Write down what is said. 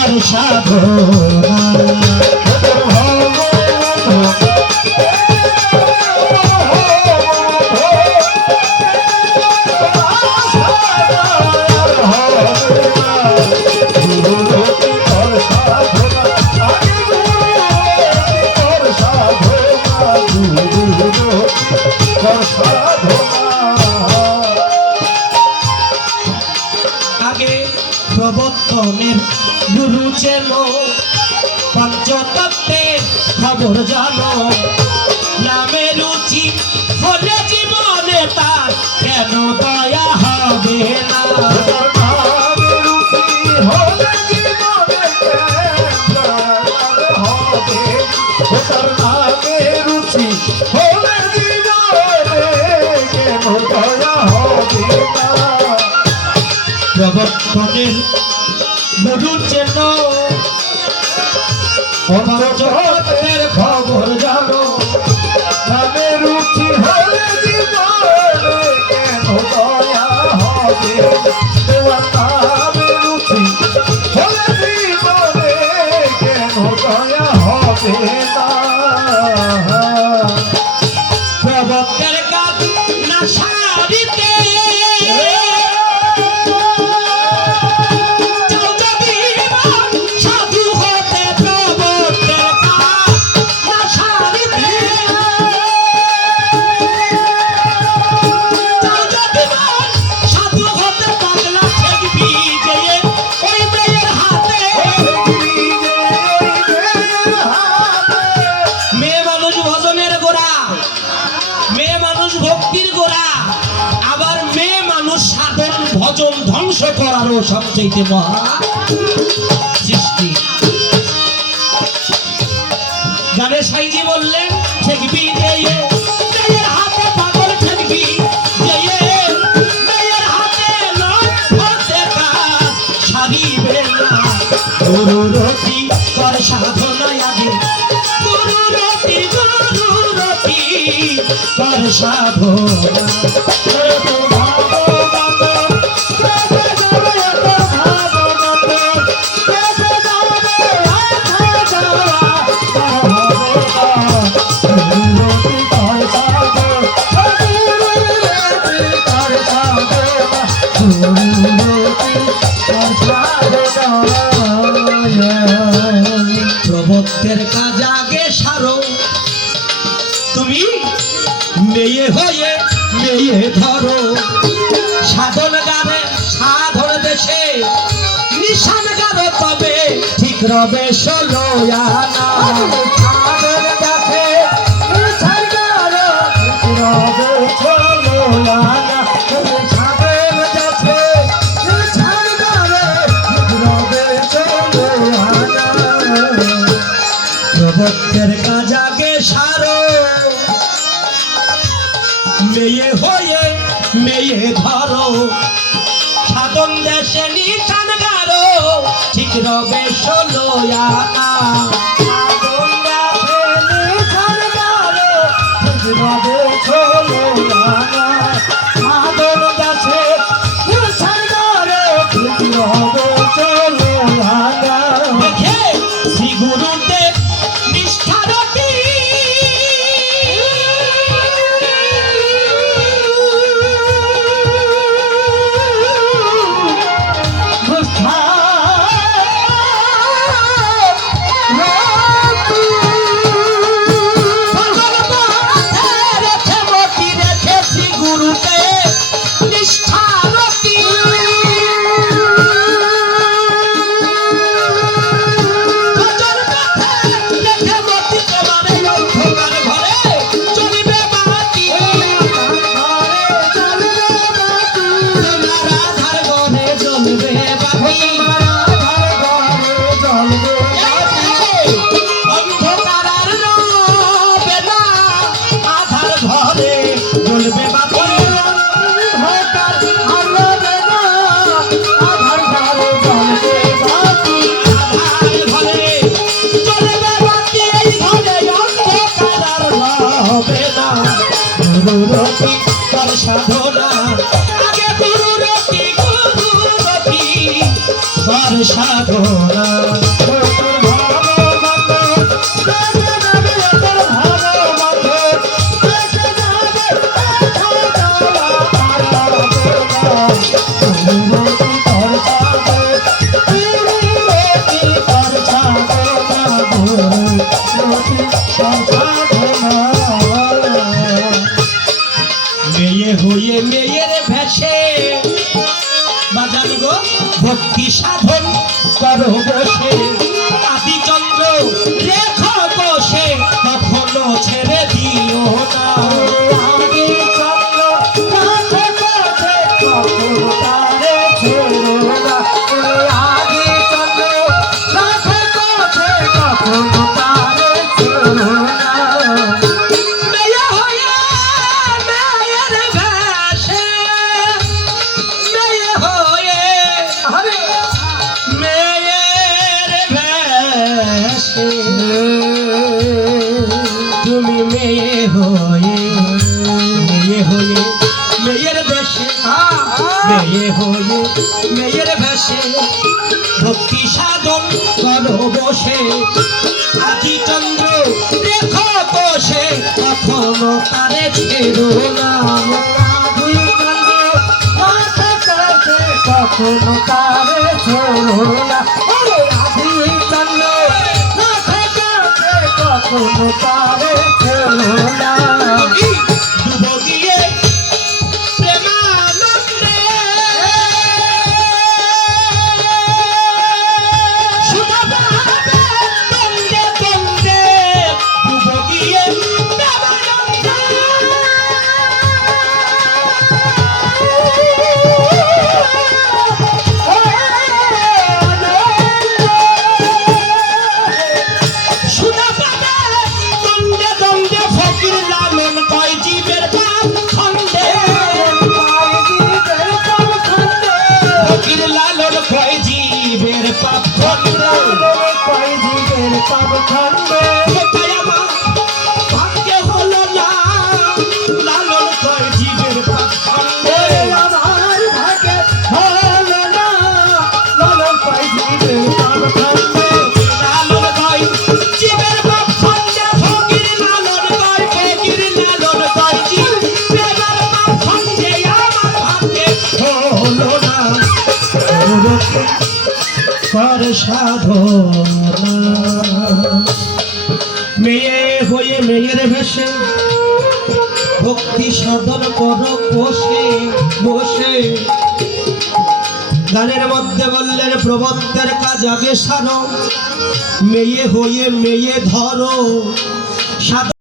কর সাধনা প্রবর্তনের গুরু চেন পঞ্চতত্ত্বের খবর জানো নামে রুচি হলে জীবনে তার কেন দয়া হবে না প্রবর্তনের গুরু চেন পঞ্চতত্ত্বের খবর জানো নামে রুচি হলে জীবনে কেন দয়া হবে নামে রুচি হলে জীবনে কেন দয়া হবে না প্রবর্তের কাজ না সারিতে ভজন ধ্বংস করারও সবচেয়ে মহা সৃষ্টি গানে সাইজি বললেন ঠেকবি মেয়ের হাতে পাগল ঠেকবি মেয়ের হাতে সারিবে না গুরুরতি কর সাধনা আগে গুরুরতি কর সাধনা প্রবর্তের কাজ আগে সারো তুমি মেয়ে হয়ে মেয়ে ধরো সাধন গানে সাধন দেশে নিশান গানে তবে ঠিক রবে ষোলো আনা সাধন গাছে নিশান গানে ঠিক রবে ষোলো আনা সাধন গাছে নিশান গানে ঠিক রবে ষোলো আনা প্রবর্তের কাজ আগে সারো মেয়ে হয়ে মেয়ে ধরো সাধন দেশে নিশান গারো ঠিক রবে ষোলো আনা সাধন দেশে নিশান গারো ঠিক রবে ষোলো আনা সাধন দেশে নিশান গারো ঠিক রবে ষোলো আনা দেখে শ্রী গুরুতে নিষ্ঠারতি সাধনা মেয়ে হয়ে মেয়ের ভেসে ভক্তি সাধন করো বসে আদি চন্দ্র দেখো বসে কখনো তারে ছেড়ো না আদি চন্দ্র মাথা কাছে কখনো তারে ছেড়ো না আদি চন্দ্র মাথা কাছে কখনো তারে ছেড়ো না ডুব দিয়ে প্রেমানন্দে সুধা পাবে দ্বন্দ্বে দ্বন্দ্বে ডুব গিয়ে প্রেমানন্দে সুধা পাবে দ্বন্দ্বে দ্বন্দ্বে ফকির লালন কয় জীবের পাপ খণ্ডে ফকির লালন কয় জীবের পাপ খণ্ডে এটাই আমার ভাগ্যে হলো না লালন কয় জীবের পাপ খণ্ডে লালন কয় জীবের পাপ খণ্ডে ফকির লালন কয় জীবের পাপ খণ্ডে আমার ভাগ্যে হলো না কর সাধনা মেয়ে হয়ে মেয়ের ভেসে ভক্তি সাধন করো বসে বসে গানের মধ্যে বললেন প্রবন্ধের কাজ আগে সারো মেয়ে হয়ে মেয়ে ধরো সাধন